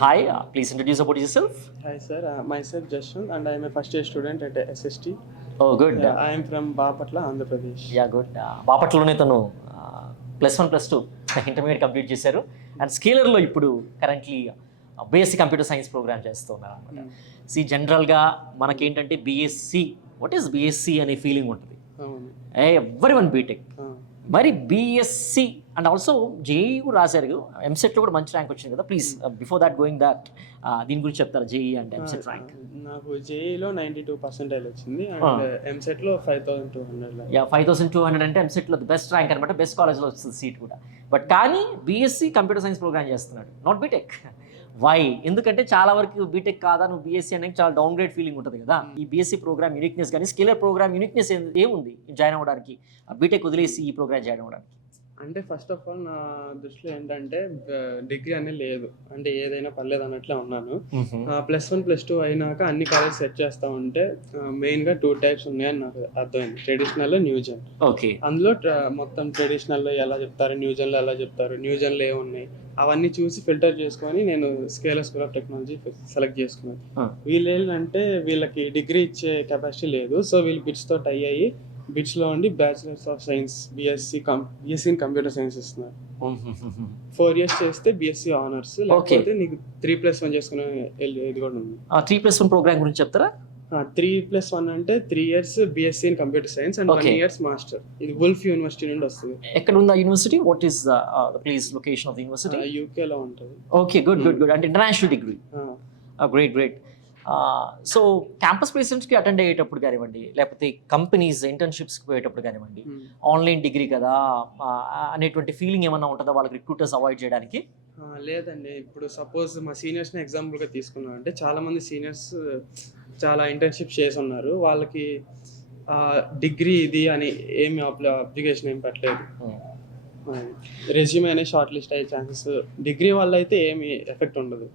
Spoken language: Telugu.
Hi, please introduce about yourself. Hi sir, myself Jashwant and I am a first year student at SST. Oh, good. I am from Bapatla, Andhra Pradesh. Yeah, good. బాపట్లలోనే తను +1 +2 ఇంటర్మీడియట్ కంప్లీట్ చేశారు అండ్ స్కేలర్లో ఇప్పుడు currently BSc computer science program చేస్తున్నారు అనమాట. జనరల్గా మనకేంటంటే బీఎస్సీ వాట్ ఈస్ బీఎస్సీ అనే ఫీలింగ్ ఉంటుంది. అవును. ఎవ్రీ వన్ బీటెక్, మరి బీఎస్సీ అండ్ ఆల్సో జేఈ కూడా రాశారు. ఎంసెట్లో కూడా మంచి ర్యాంక్ వచ్చింది కదా. Please before that going that దీని గురించి చెప్తారా, జేఈ అండ్ ఎంసెట్ ర్యాంక్? నాకు జేఈలో 92% వచ్చింది అండ్ ఎంసెట్లో 5200. 5200 అంటే ఎంసెట్లో ది బెస్ట్ ర్యాంక్ అనమాట. బెస్ట్ కాలేజ్లో వస్తుంది సీట్ కూడా. బట్ కానీ బీఎస్సీ కంప్యూటర్ సైన్స్ ప్రోగ్రామ్ చేస్తున్నాడు, నాట్ బీటెక్. వై? ఎందుకంటే చాలా వరకు బీటెక్ కాదా నువ్వు బీఎస్సీ అనేది చాలా డౌన్ గ్రేడ్ ఫీలింగ్ ఉంటుంది కదా. ఈ బీఎస్సీ ప్రోగ్రామ్ యూనిక్నెస్ కానీ స్కేలర్ ప్రోగ్రామ్ యూనిక్నెస్ ఏముంది జాయిన్ అవ్వడానికి, బీటెక్ వదిలేసి ఈ ప్రోగ్రామ్ జాయిన్ అవ్వడానికి? అంటే ఫస్ట్ ఆఫ్ ఆల్ నా దృష్టిలో ఏంటంటే డిగ్రీ అనేది లేదు, అంటే ఏదైనా పర్లేదు అన్నట్లే ఉన్నాను. +1 +2 అయినాక అన్ని కాలేజ్ సెట్ చేస్తా ఉంటే మెయిన్గా 2 టైప్స్ ఉన్నాయని నాకు అర్థమైంది, ట్రెడిషనల్, న్యూజన్. ఓకే. అందులో మొత్తం ట్రెడిషనల్లో ఎలా చెప్తారు, న్యూజన్లో ఎలా చెప్తారు, న్యూజన్లో ఏమున్నాయి అవన్నీ చూసి ఫిల్టర్ చేసుకొని నేను scalar school of technology select చేసుకున్నాను. వీళ్ళు ఏంటంటే వీళ్ళకి డిగ్రీ ఇచ్చే కెపాసిటీ లేదు, సో వీళ్ళు బిట్స్ తోటి అయ్యాయి. బిట్స్లో ఉండి bachelors of science BSc in computer science ఇస్తున్నారు. 4 years చేస్తే బీఎస్సీ ఆనర్స్, లేకపోతే నీకు 3+1 చేసుకునే ఇది కూడా ఉంది. 3+1 ప్రోగ్రామ్ గురించి చెప్తారా? 3+1 అంటే 3 years BSc in computer science and 1 year master. ఇది వుల్ఫ్ యూనివర్సిటీ నుండి వస్తుంది. ఎక్కడ ఉంది ఆ university? What is the place, location of the university? యూకేలో ఉంటుంది. Okay, good good good. అంటే international degree. Great great. So campus ప్లేస్మెంట్స్కి అటెండ్ అయ్యేటప్పుడు కానివ్వండి, లేకపోతే కంపెనీస్ ఇంటర్న్షిప్స్కి పోయేటప్పుడు కానివ్వండి, ఆన్లైన్ డిగ్రీ కదా అనేటువంటి ఫీలింగ్ ఏమన్నా ఉంటుందా వాళ్ళకి, రిక్రూటర్స్ అవాయిడ్ చేయడానికి? లేదండి. ఇప్పుడు సపోజ్ మా సీనియర్స్ని ఎగ్జాంపుల్గా తీసుకున్నాం అంటే చాలామంది సీనియర్స్ చాలా ఇంటర్న్షిప్ చేసి ఉన్నారు. వాళ్ళకి డిగ్రీ ఇది అని ఏమి అప్లికేషన్ ఏం పెట్టలేదు. రెజ్యూమే అనేది షార్ట్ లిస్ట్ అయ్యే ఛాన్సెస్, డిగ్రీ వల్ల అయితే ఏమి ఎఫెక్ట్ ఉండదు.